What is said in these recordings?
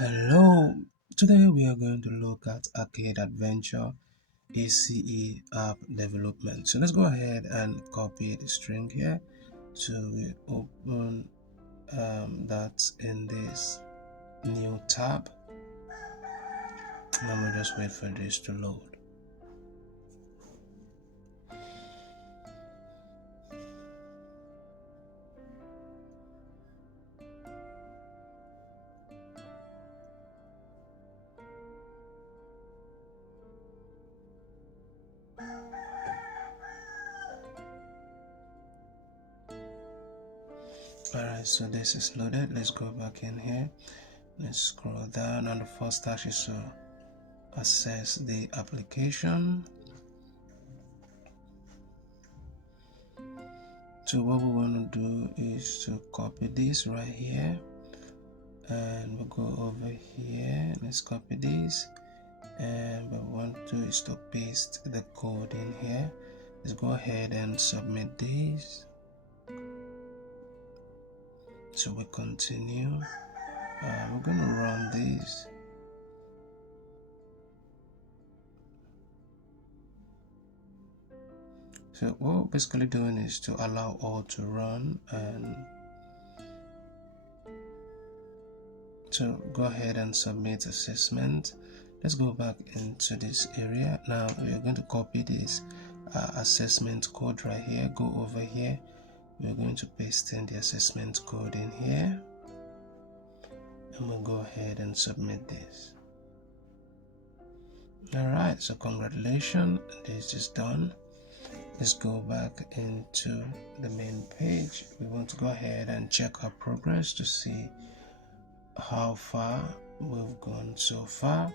Hello, today we are going to look at Arcade Adventure ACE app development. So let's go ahead and copy the string here. So we open that in this new tab. Let me just wait for this to load. Alright, so this is loaded. Let's go back in here. Let's scroll down, and the first task is to access the application. So what we want to do is to copy this right here, and we'll go over here. Let's copy this, and what we want to do is to paste the code in here. Let's go ahead and submit this. So we continue. We're going to run this. So what we're basically doing is to allow all to run, and so go ahead and submit assessment. Let's go back into this area. Now we're going to copy this assessment code right here. Go over here. We're going to paste in the assessment code in here, and we'll go ahead and submit this. Alright, so congratulations, this is done. Let's go back into the main page. We want to go ahead and check our progress to see how far we've gone so far.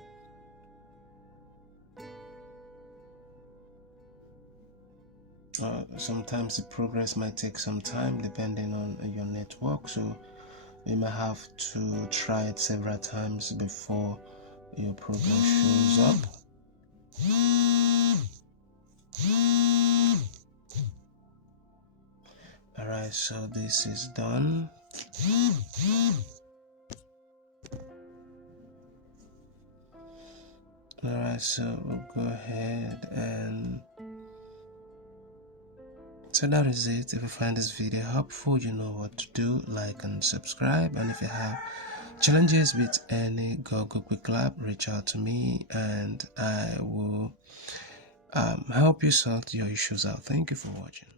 Sometimes the progress might take some time depending on your network, so you might have to try it several times before your progress shows up. Alright, so this is done. Alright, so we'll go ahead and so that is it. If you find this video helpful, you know what to do. Like and subscribe, and if you have challenges with any Google Qwiklabs, reach out to me and I will help you sort your issues out. Thank you for watching.